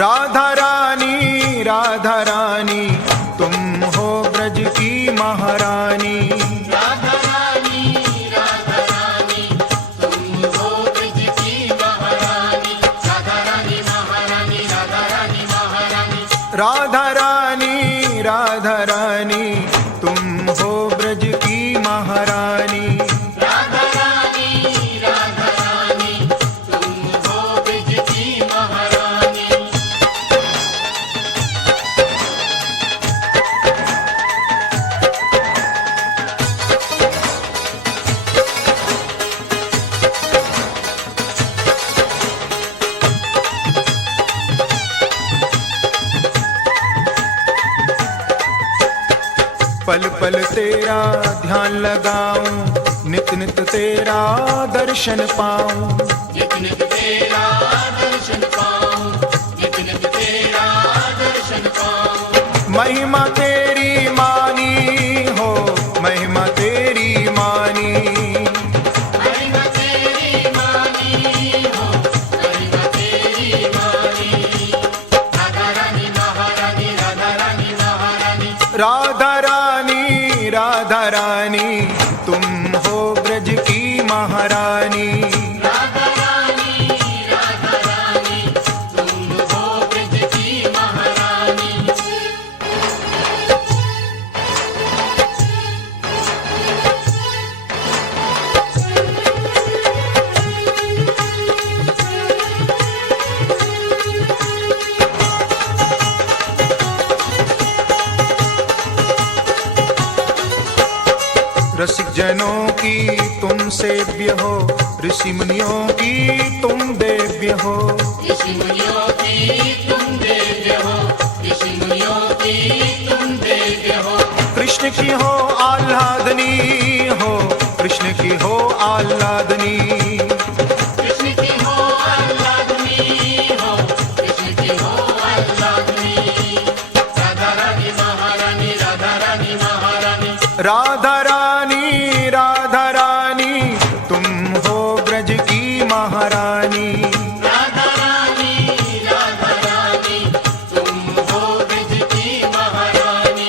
राधा रानी राधा रानी तुम हो ब्रज की महारानी। राधा रानी तुम हो ब्रज की महारानी। राधा रानी महारानी, राधा रानी महारानी। राधा रानी राधा रानी तुम हो ब्रज की महारानी। राधा रानी तुम हो ब्रज की महारानी। पल पल तेरा ध्यान लगाऊं, नित नित तेरा दर्शन पाऊं। नित नित तेरा दर्शन पाऊं, नित नित तेरा दर्शन पाऊं। महिमा तेरी मानी हो, महिमा तेरी मानी। महिमा तेरी मानी हो, महिमा तेरी मानी। राधा रानी महारानी, राधा रानी महारानी। राधा रानी राधा रानी तुम हो ब्रज की महारानी। राधा रानी तुम हो ब्रज की महारानी। रसिक जनों की तुम सेव्य हो, ऋषि मुनियों की तुम देव्य हो। ऋषि मुनियों की तुम देव्य हो, ऋषि मुनियों की तुम देव्य हो। कृष्ण की हो आह्लादनी हो, कृष्ण की हो आह्लादनी। कृष्ण की हो आह्लादनी हो, कृष्ण की हो आह्लादनी। राधा रानी महारानी, राधा रानी महारानी। राधा रानी राधा रानी तुम हो ब्रज की महारानी। राधा रानी तुम हो ब्रज की महारानी।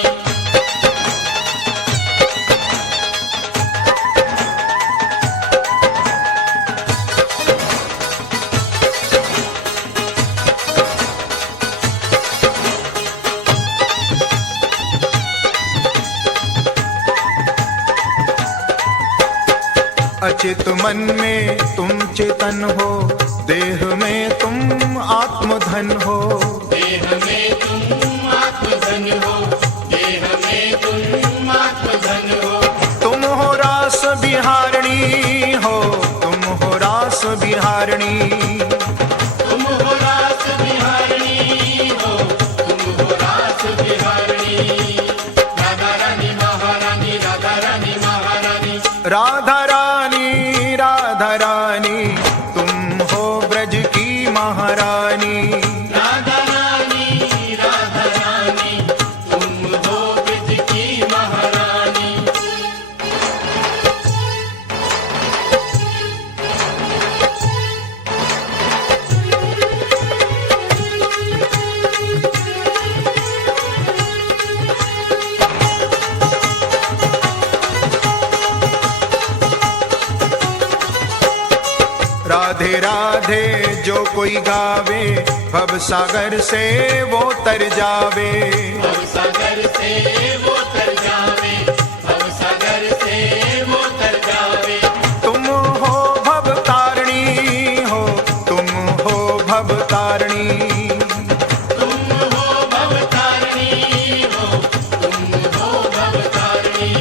अचेत मन में तुम चेतन हो, देह में तुम आत्मधन हो। देह में तुम आत्मधन हो, देह में तुम आत्मधन हो। तुम हो रास बिहारणी हो, तुम हो रास बिहारणी। तुम हो रास बिहारणी हो, तुम हो रास बिहारणी। राधा रानी महारानी, राधा रानी महारानी। राधा रानी राधा रानी तुम हो ब्रज की महारानी। राधा रानी तुम हो ब्रज की महारानी। राधे राधे जो कोई गावे, भव सागर से वो तर जावे। भव सागर से वो तर जावे, भव सागर से वो तर जावे। तुम हो भव तारिणी हो, तुम हो भव तारिणी। तुम हो भव तारिणी हो, तुम हो भव तारिणी।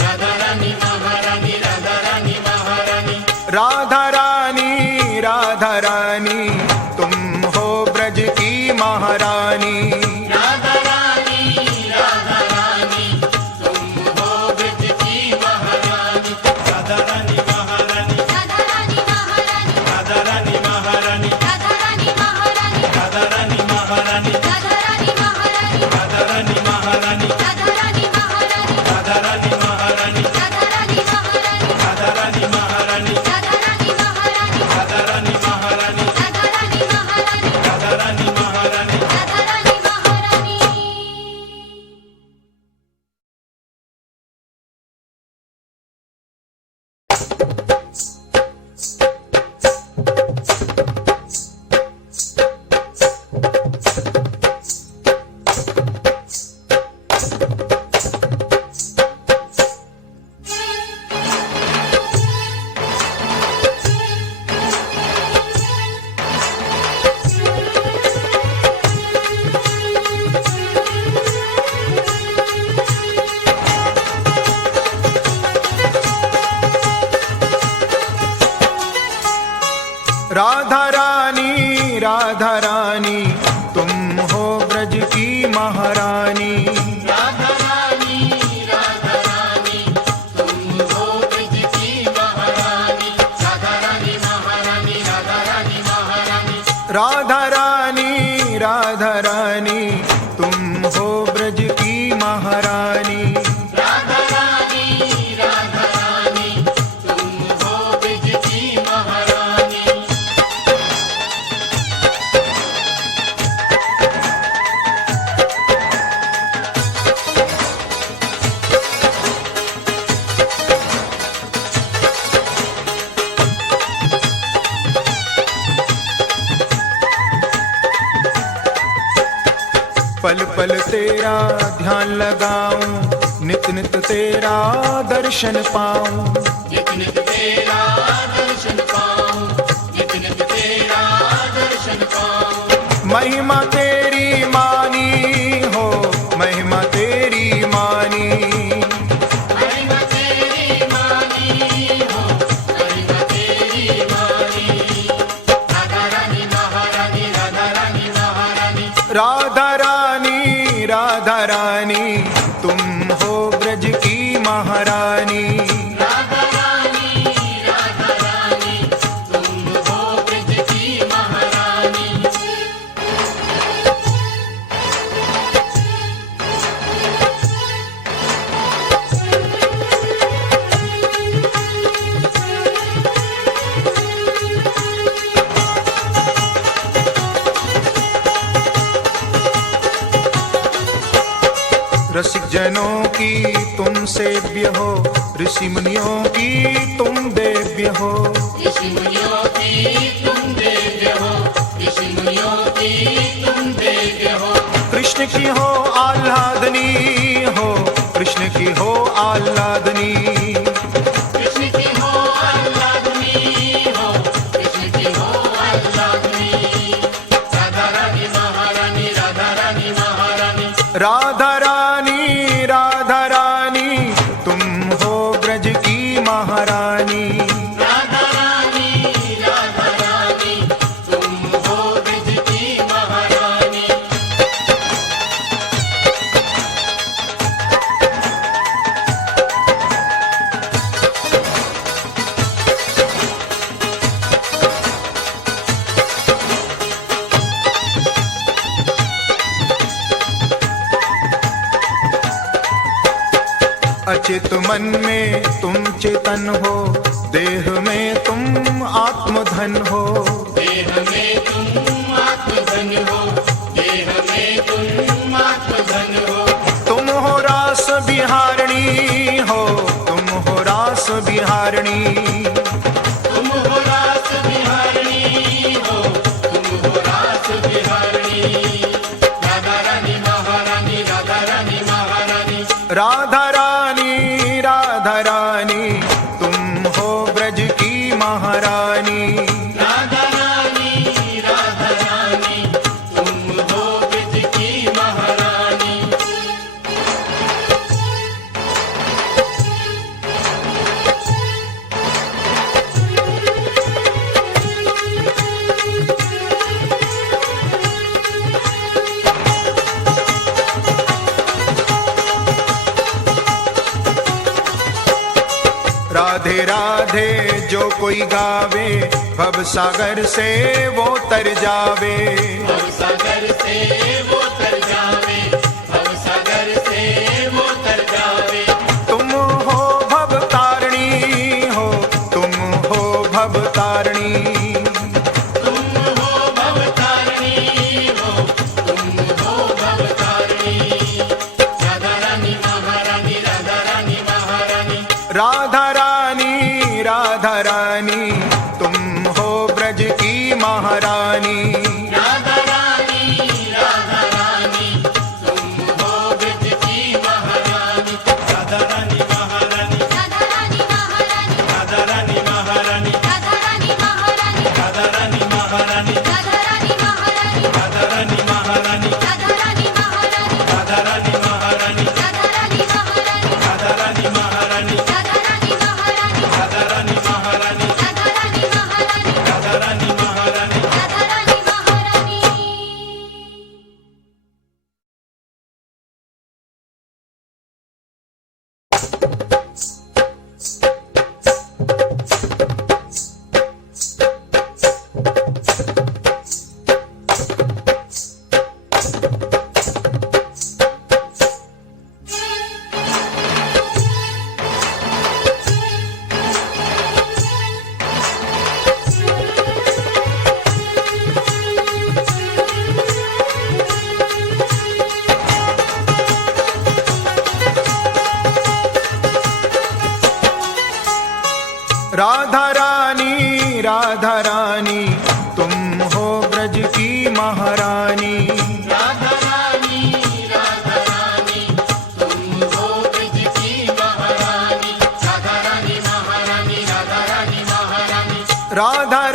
राधा रानी महारानी, राधा रानी महारानी। राधा रानी राधा रानी तुम हो ब्रज की महारानी। राधा रानी तुम हो ब्रज की महारानी। राधा रानी महारानी, राधा रानी महारानी। राधा रानी महारानी। राधा रानी महारानी। राधा रानी महारानी। राधा रानी महारानी। राधा रानी महारानी। राधा रानी महारानी। राधा रानी महारानी। राधा रानी महारानी। राधा रानी महारानी। राधा रानी महारानी। राधा रानी महारानी। राधा रानी महारानी। राधा रानी महारानी। राधा रानी तुम हो ब्रज की महारानी। राधा रानी तुम हो ब्रज की महारानी। राधा रानी महारानी, राधा रानी महारानी। राधा रानी तुम हो ब्रज की महारानी। राधा रानी तुम हो ब्रज की महारानी। पल पल तेरा ध्यान लगाऊं, नित नित तेरा दर्शन पाऊं। नित नित तेरा दर्शन पाऊं, नित नित तेरा दर्शन पाऊं। महिमा तेरी मानी हो, महिमा तेरी मानी। महिमा तेरी मानी हो, महिमा तेरी मानी। राधा रानी महारानी, राधा रानी महारानी। राधा रानी तुम हो ब्रज की महारानी। राधा रानी तुम हो ब्रज की महारानी। रसिक जनों की तुम सेव्य हो, ऋषि मुनियों की तुम देव्य हो। ऋषि मुनियों की तुम देव्य हो, ऋषि मुनियों की तुम देव्य हो। कृष्ण की हो आह्लादनी हो, कृष्ण की हो आह्लादनी। कृष्ण की हो आह्लादनी हो, कृष्ण की हो आह्लादनी। राधा रानी महारानी, राधा रानी महारानी। राधा रानी तुम हो ब्रज की महारानी। राधा रानी तुम हो ब्रज की महारानी। अचेत मन में तुम चेतन हो, देह में तुम आत्मधन हो। देह में तुम आत्मधन हो, देह में तुम आत्मधन हो। तुम हो रास बिहारणी हो, तुम हो रास बिहारणी। तुम हो रास बिहारणी हो, तुम हो रास बिहारणी। राधा रानी महारानी, राधा रानी महारानी। राधा रानी तुम हो ब्रज की महारानी। राधा रानी तुम हो ब्रज की महारानी। राधे राधे जो कोई गावे, भव सागर से वो तर जावे। भव सागर से वो तर जावे, भव सागर से वो तर जावे। तुम हो भव तारिणी हो, तुम हो भव तारिणी। तुम हो भव तारिणी हो, तुम हो भव तारिणी। राधा रानी महारानी, राधा रानी महारानी। राधा रानी तुम हो ब्रज की महारानी। राधा रानी तुम हो ब्रज की महारानी। राधा रानी महारानी, राधा रानी महारानी। राधा रानी महारानी। राधा रानी महारानी। राधा रानी महारानी। राधा रानी महारानी। राधा रानी महारानी। राधा रानी महारानी। राधा रानी महारानी। राधा रानी महारानी। राधा रानी महारानी। राधा रानी महारानी। राधा रानी महारानी। राधा रानी महारानी। राधा रानी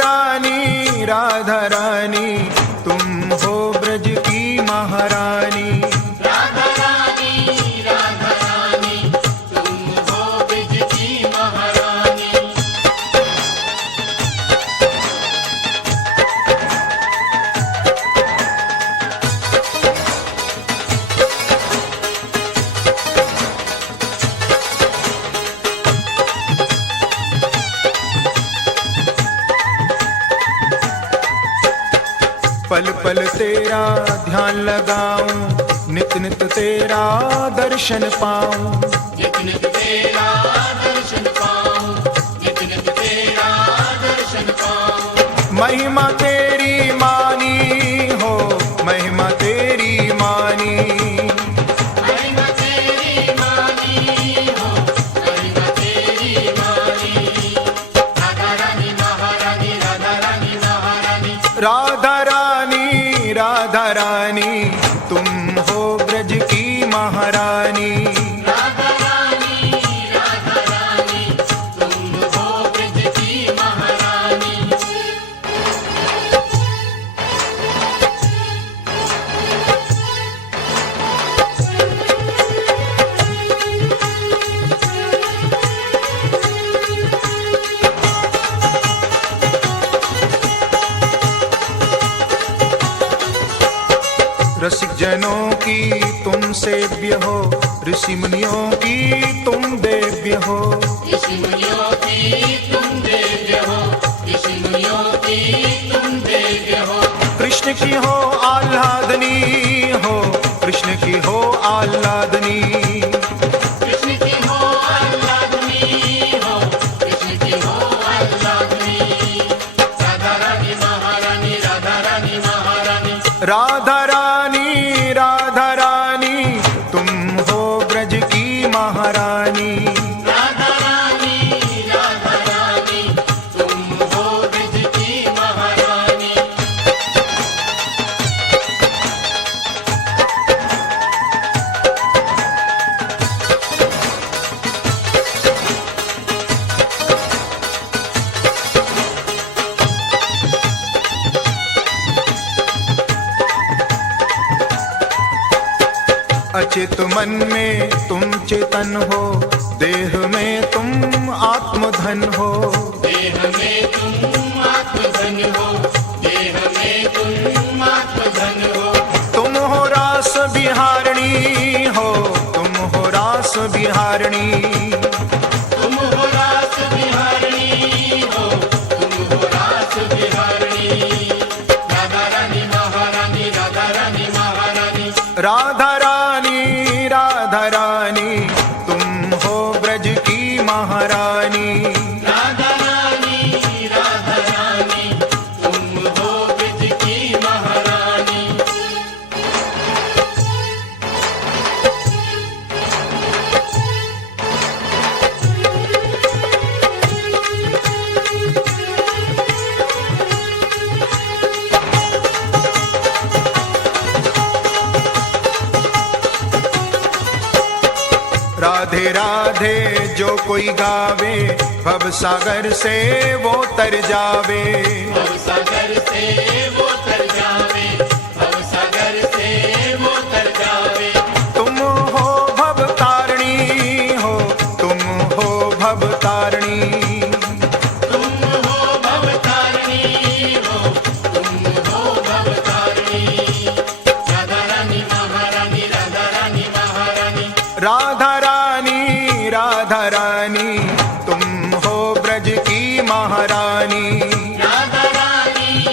रानी राधा रानी तुम हो ब्रज की महारानी। राधा रानी तुम हो ब्रज की महारानी। पल पल तेरा ध्यान लगाऊं, नित नित तेरा दर्शन पाऊं। नित नित तेरा दर्शन पाऊं, नित नित तेरा दर्शन पाऊं। महिमा तेरी मानी हो, महिमा तेरी मानी। महिमा तेरी मानी हो, महिमा तेरी मानी। राधा रानी महारानी, राधा रानी महारानी। राधा रानी राधा रानी तुम हो ब्रज की महारानी। राधा रानी तुम हो ब्रज की महारानी। रसिक जनों की तुम सेव्य हो, ऋषि मुनियों की तुम देव्य हो। ऋषि मुनियों की तुम देव्य हो, ऋषि मुनियों की तुम देव्य हो। कृष्ण की हो आह्लादनी हो, कृष्ण की हो आह्लादनी। कृष्ण की हो आह्लादनी हो, कृष्ण की हो आह्लादनी। राधा रानी महारानी, राधा रानी महारानी। राधा रानी राधा रानी तुम हो ब्रज की महारानी। राधा रानी तुम हो ब्रज की महारानी। अचेत मन में तुम चेतन हो, देह में तुम आत्मधन हो। देह में तुम आत्मधन हो, देह में तुम आत्मधन हो। तुम हो रास बिहारणी हो, तुम हो रास बिहारणी। तुम हो रास बिहारणी हो, तुम हो रास बिहारणी। राधा रानी महारानी, राधा रानी महारानी। राधा रानी राधा रानी तुम हो ब्रज की महारानी। राधा रानी तुम हो ब्रज की महारानी। राधे राधे जो कोई गावे, भव सागर से वो तर जावे। भव सागर से वो तर जावे, भव सागर से वो तर जावे। तुम हो भव तारिणी हो, तुम हो भव तारिणी। तुम हो भव तारिणी हो, तुम हो भव तारिणी। राधा रानी महारानी, राधा रानी महारानी। राधा रानी राधा रानी तुम हो ब्रज की महारानी। राधा रानी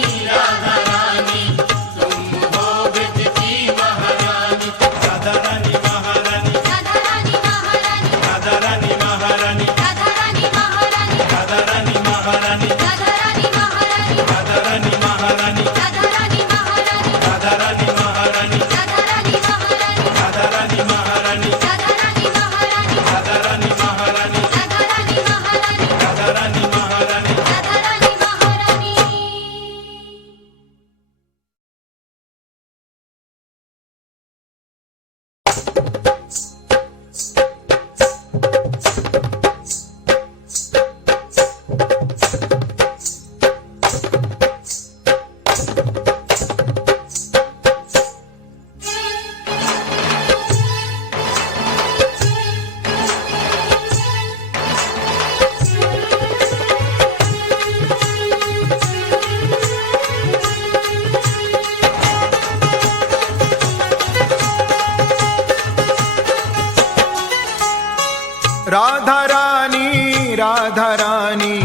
राधा रानी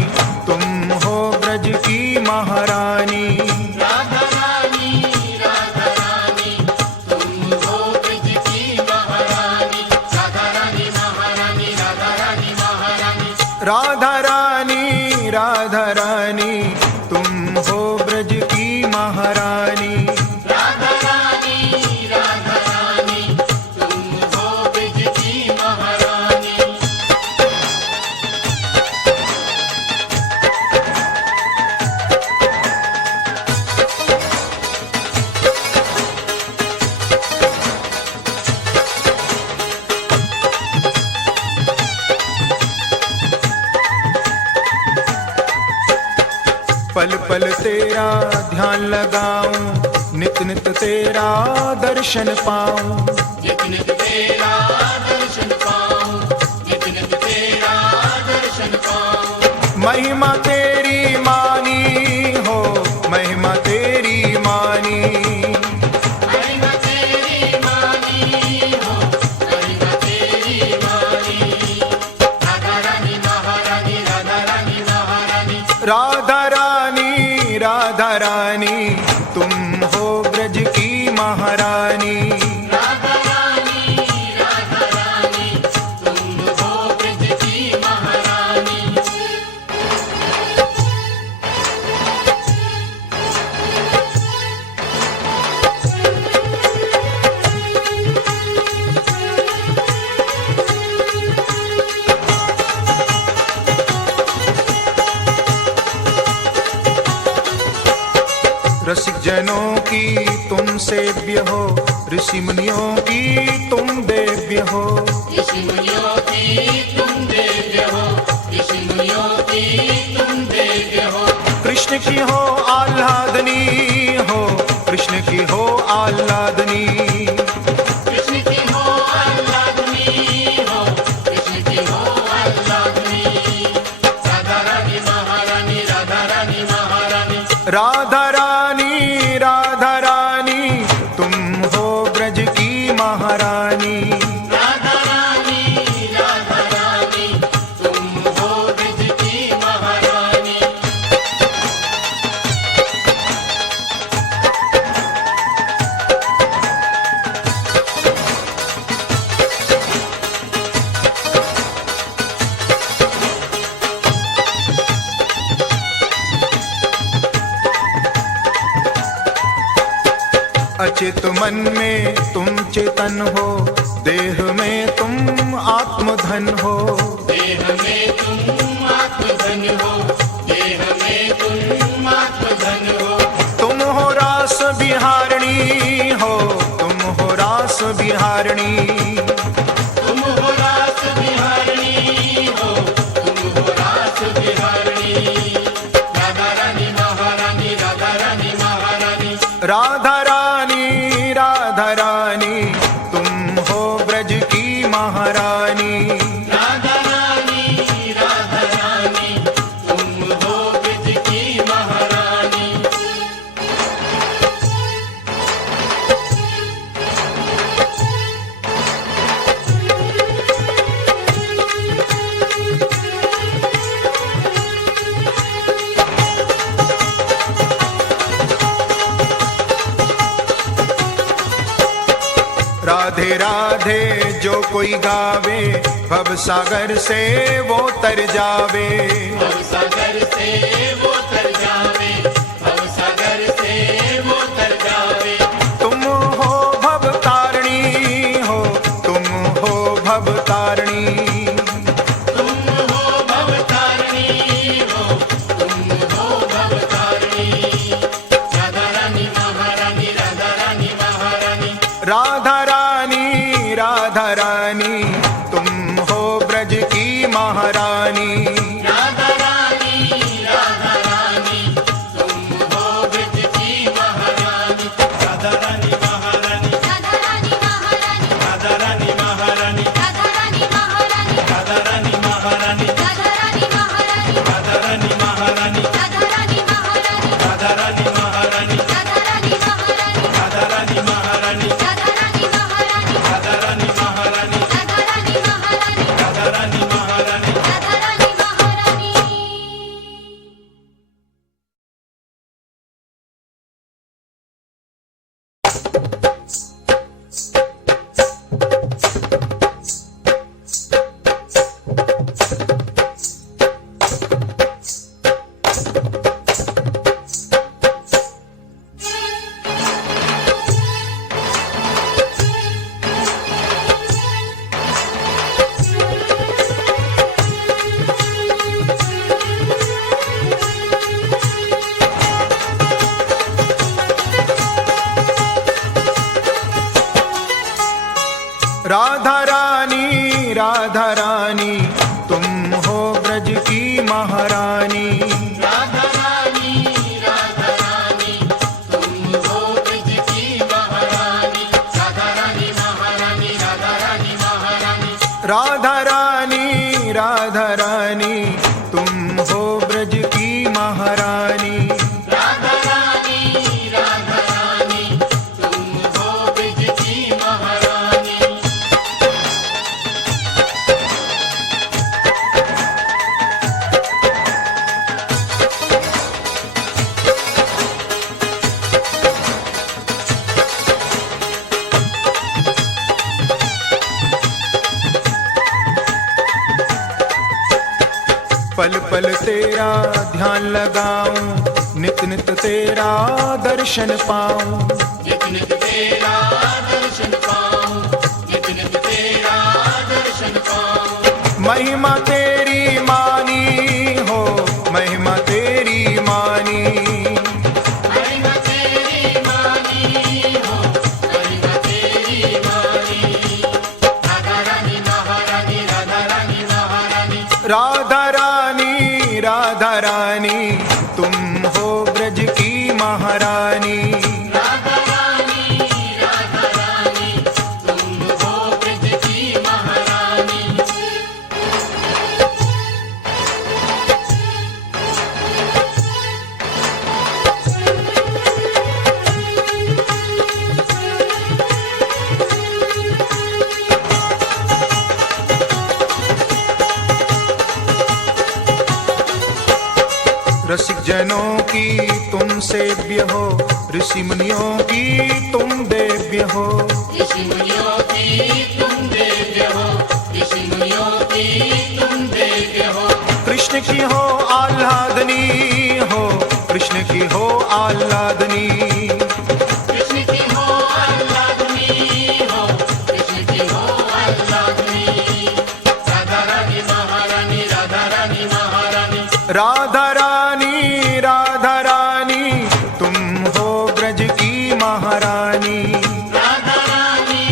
तुम हो ब्रज की महारानी। राधा रानी तुम हो ब्रज की महारानी। राधा रानी महारानी, राधा रानी महारानी। राधा रानी तुम हो ब्रज की महारानी। राधा रानी तुम हो ब्रज की महारानी। पल पल तेरा ध्यान लगाऊं, नित नित तेरा दर्शन पाऊं। नित नित तेरा दर्शन पाऊं, नित नित तेरा दर्शन पाऊं। महिमा तेरी मानी हो, महिमा तेरी मानी। महिमा तेरी मानी हो, महिमा तेरी मानी। राधा रानी महारानी, राधा रानी महारानी। राधा रानी तुम हो ब्रज की महारानी। राधा रानी तुम हो ब्रज की महारानी। रसिक जनों की तुम सेव्य हो, ऋषि मुनियों की तुम देव्य हो। ऋषि मुनियों की तुम देव्य हो, ऋषि मुनियों की तुम देव्य हो। कृष्ण की हो आह्लादनी हो, कृष्ण की हो आह्लादनी। कृष्ण की हो आह्लादनी हो, कृष्ण की हो आह्लादनी। राधा रानी महारानी, राधा रानी महारानी। राधा रानी तुम हो ब्रज की महारानी। राधा रानी तुम हो ब्रज की महारानी। अचित मन में तुम चेतन हो, देह में तुम आत्मधन हो। देह में तुम आत्मधन हो, देह में तुम आत्मधन हो। तुम हो रास बिहारणी हो, तुम हो रास बिहारणी। तुम हो रास बिहारणी हो, तुम हो रास बिहारणी। राधा रानी महारानी, राधा रानी महारानी। राधा रानी तुम हो ब्रज की महारानी। राधा रानी तुम हो ब्रज की महारानी। राधे राधे जो कोई गावे, भव सागर से वो तर जावे। भव सागर से वो तर जावे, भव सागर से वो तर जावे। तुम हो भव तारिणी हो, तुम हो भव तारिणी। तुम हो भव तारिणी हो, तुम हो भव तारिणी। राधा रानी महारानी, राधा रानी महारानी। राधा रानी तुम हो ब्रज की महारानी। राधा रानी तुम हो ब्रज की महारानी। राधा रानी महारानी, राधा रानी महारानी। राधा रानी महारानी। राधा रानी महारानी। राधा रानी महारानी, राधा रानी महारानी। राधा रानी महारानी। राधा रानी महारानी। राधा रानी महारानी, राधा रानी महारानी। राधा रानी महारानी। राधा रानी महारानी। राधा रानी राधा रानी तुम हो ब्रज की महारानी। राधा रानी तुम हो ब्रज की महारानी। राधा रानी महारानी, राधा रानी महारानी। राधा रानी राधा रानी तुम हो ब्रज की महारानी। राधा रानी तुम हो ब्रज की महारानी। पल पल तेरा ध्यान लगाऊं, नित नित तेरा दर्शन पाऊं। नित नित तेरा दर्शन पाऊं, नित नित तेरा दर्शन पाऊं। महिमा तेरी मानी हो, महिमा तेरी मानी। महिमा तेरी मानी हो, महिमा तेरी मानी। राधा रानी महारानी, राधा रानी महारानी। राधा रानी राधा रानी तुम हो ब्रज की महारानी। राधा रानी तुम हो ब्रज की महारानी। रसिक जनों की तुम सेव्य हो, ऋषि मुनियों की तुम देव्य हो। ऋषि मुनियों की तुम देव्य हो, ऋषि मुनियों की तुम देव्य हो। कृष्ण की हो आह्लादनी हो, कृष्ण की हो आह्लादनी। कृष्ण की हो आह्लादनी हो, कृष्ण की हो आह्लादनी। राधा रानी महारानी, राधा रानी महारानी। राधा रानी राधा रानी तुम हो ब्रज की महारानी। राधा रानी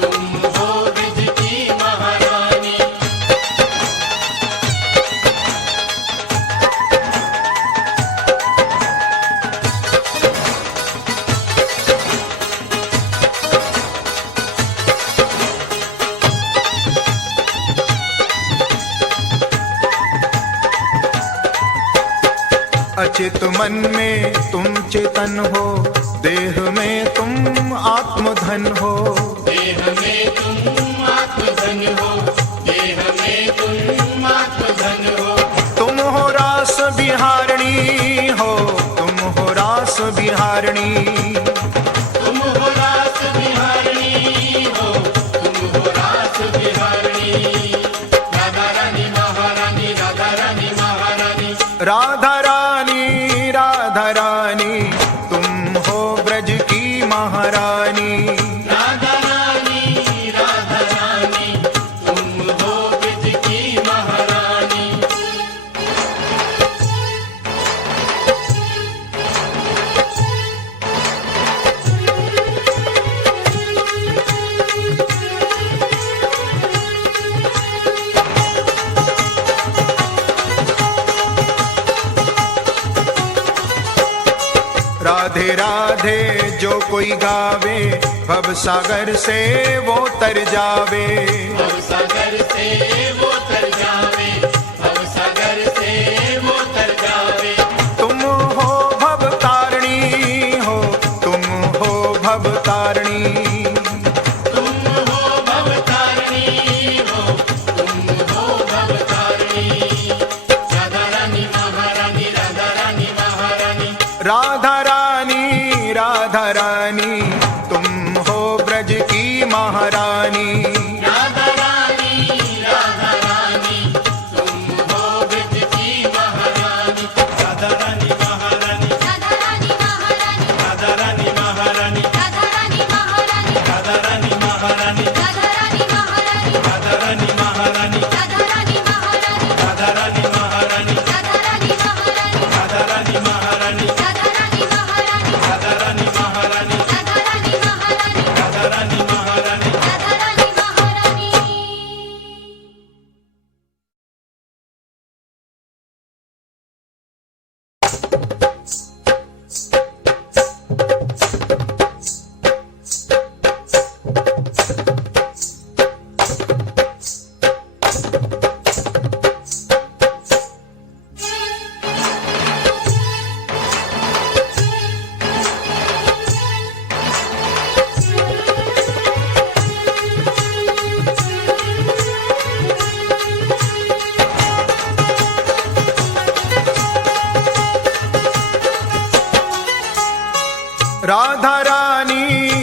तुम हो ब्रज की महारानी। अचेत मन में तुम चेतन हो, देह में तुम आत्मधन हो। देह में तुम आत्मधन हो, देह में तुम आत्मधन हो। तुम हो रास बिहारणी हो, तुम हो रास बिहारणी। तुम हो रास बिहारणी हो, तुम हो रास बिहारणी। राधा रानी महारानी, राधा रानी महारानी। राधा रानी राधा रानी तुम हो ब्रज की महारानी। राधा रानी तुम हो ब्रज की महारानी। राधे राधे जो कोई गावे, भव सागर से वो तर जावे। भव सागर से वो तर जावे, भव सागर से वो तर जावे। तुम हो भव तारिणी हो, तुम हो भव तारिणी। तुम हो भव तारिणी हो, तुम हो भव तारिणी। राधा रानी महारानी, राधा रानी महारानी। राधा रानी राधा राधा रानी तुम हो ब्रज की महारानी। राधा रानी तुम हो ब्रज की महारानी। राधा रानी महारानी, राधा रानी महारानी, राधा रानी महारानी, राधा रानी महारानी, राधा रानी महारानी, राधा रानी महारानी, राधा रानी महारानी, राधा रानी महारानी, राधा रानी महारानी, राधा रानी महारानी, राधा रानी महारानी, राधा रानी महारानी, राधा रानी महारानी, राधा रानी महारानी, राधा रानी महारानी। राधा रानी महारानी।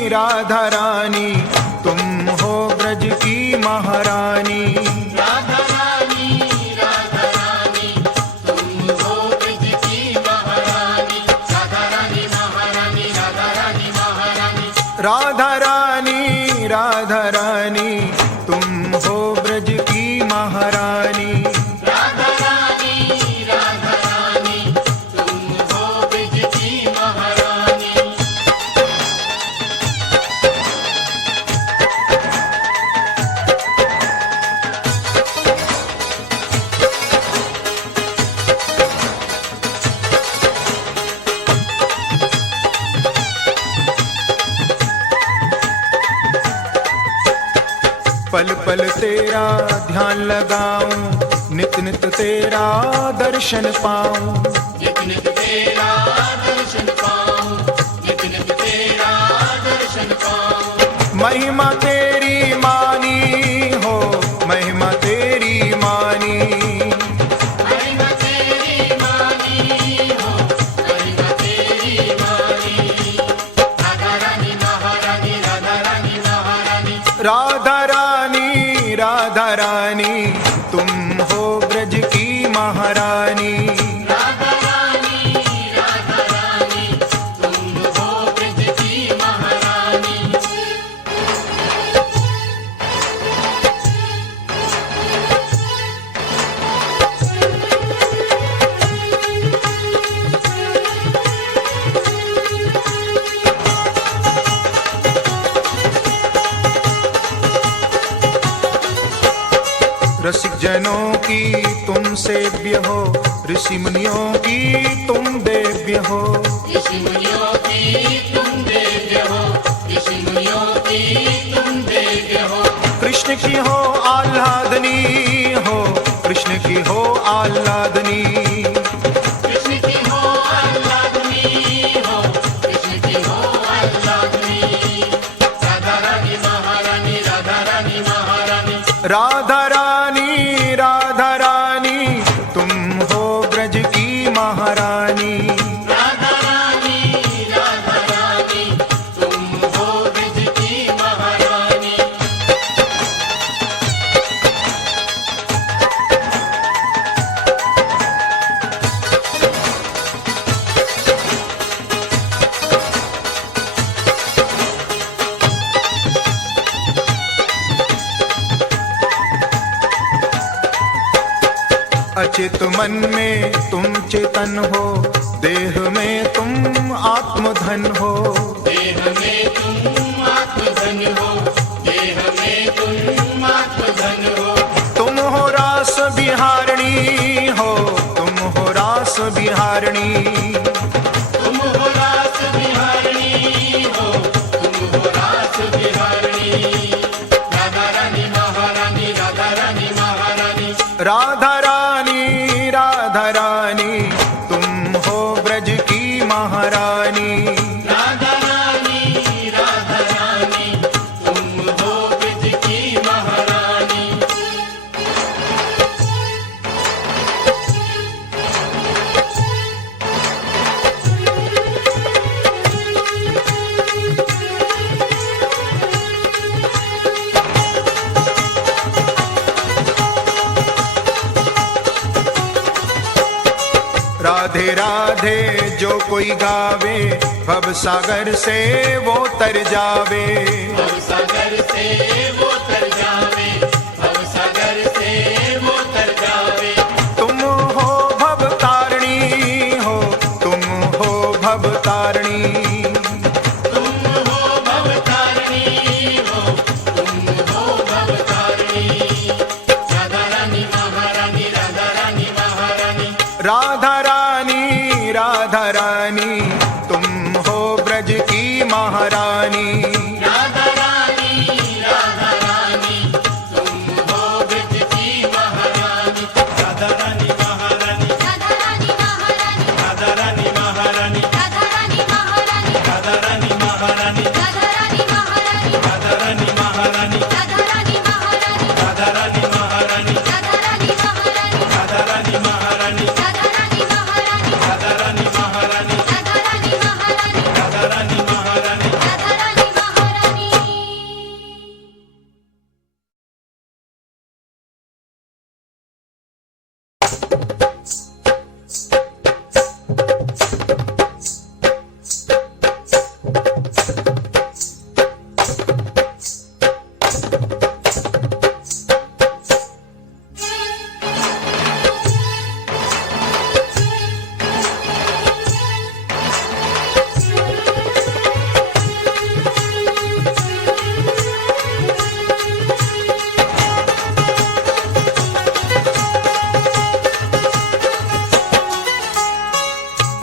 राधा रानी तुम हो ब्रज की महारानी। राधा रानी तुम हो ब्रज की महारानी। राधा रानी महारानी, राधा रानी महारानी, राधा रानी तुम हो ब्रज की महारानी। राधा रानी तुम हो ब्रज की महारानी। पल पल तेरा ध्यान लगाऊं, नित नित तेरा दर्शन पाऊं। नित नित तेरा दर्शन पाऊं, नित नित तेरा दर्शन पाऊं। महिमा तेरी मानी हो, महिमा तेरी मानी। महिमा तेरी मानी हो, महिमा तेरी मानी। राधा रानी महारानी, राधा रानी महारानी, राधा रानी तुम हो ब्रज की महारानी। राधा रानी तुम हो ब्रज की महारानी। रसिक जनों की तुम सेव्य हो, ऋषि मुनियों की तुम देव्य हो। ऋषि मुनियों की तुम देव्य हो, ऋषि मुनियों की तुम देव्य हो। कृष्ण की हो आह्लादनी हो, कृष्ण की हो आह्लादनी। कृष्ण की हो आह्लादनी हो, कृष्ण की हो आह्लादनी। राधा रानी महारानी, राधा रानी महारानी, राधा रानी तुम हो ब्रज की महारानी। राधा रानी तुम हो ब्रज की महारानी। अचेत मन में तुम चेतन हो, देह में तुम आत्मधन हो। देह में तुम आत्मधन हो, देह में तुम आत्मधन हो। तुम हो रास बिहारणी हो, तुम हो रास बिहारणी। तुम हो रास बिहारणी हो, तुम हो रास बिहारणी। राधा रानी महारानी, राधा रानी महारानी, राधा रानी तुम हो ब्रज की महारानी। राधा रानी तुम हो ब्रज की महारानी। कोई गावे भव सागर से वो तर जावे। भव सागर से वो तर जावे, भव सागर से वो तर जावे। तुम हो भव तारिणी हो, तुम हो भव तारिणी। तुम हो भव तारिणी हो, तुम हो भव तारिणी। राधा रानी महारानी, राधा रानी महारानी। राधा रानी राधा रानी तुम हो ब्रज की महारानी। राधा रानी, राधा रानी, तुम हो ब्रज की महारानी। राधा रानी महारानी, राधा रानी महारानी राधा रानी महारानी। राधा रानी महारानी राधा रानी महारानी, राधा रानी महारानी राधा रानी महारानी। राधा रानी महारानी राधा रानी महारानी, राधा रानी महारानी राधा रानी महारानी। राधा रानी महारानी राधा रानी महारानी, राधा रानी महारानी राधा रानी महारानी। राधा रानी महारानी।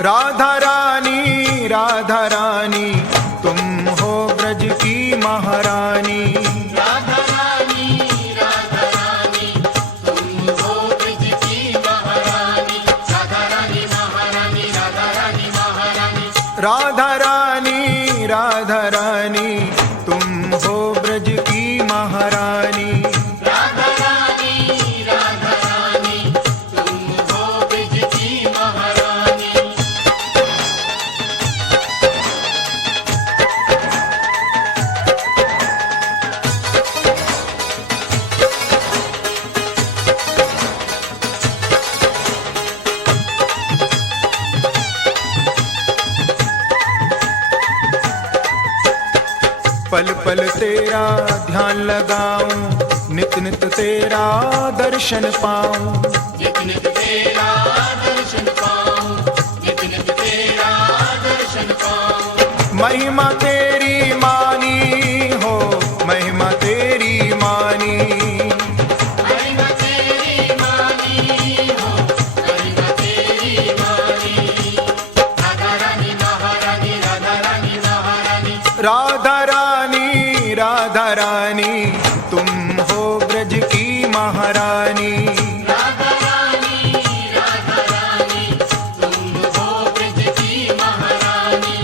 राधा रानी राधा रानी तुम हो ब्रज की महारानी। राधा रानी, राधा रानी, तुम हो ब्रज की महारानी। राधा रानी महारानी, राधा रानी महारानी। राधा रानी राधा रानी तुम हो ब्रज की महारानी। राधा रानी, राधा रानी, तुम हो ब्रज की महारानी। पल पल तेरा ध्यान लगाऊं, नित नित तेरा दर्शन पाऊं। नित नित तेरा दर्शन पाऊं, नित नित तेरा दर्शन पाऊं। महिमा तेरी मानी हो, महिमा तेरी मानी। महिमा तेरी मानी हो, महिमा तेरी मानी। राधा रानी महारानी, राधा रानी महारानी। राधा रानी राधा रानी तुम हो ब्रज की महारानी। राधा रानी, राधा रानी, तुम हो ब्रज की महारानी।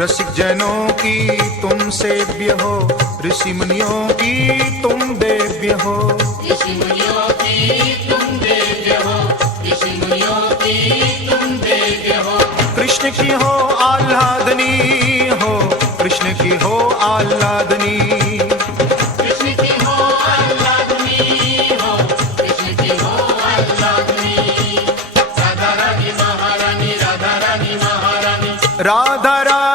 रसिक जनों की तुम सेव्य हो, ऋषि मुनियों की तुम देव्य हो। ऋषि मुनियों की तुम देव्य हो, ऋषि मुनियों की तुम देव्य हो। कृष्ण की हो आह्लादनी हो, कृष्ण की हो आह्लादनी। कृष्ण की हो आह्लादनी हो, कृष्ण की हो आह्लादनी। राधा रानी महारानी, राधा रानी महारानी। राधा रानी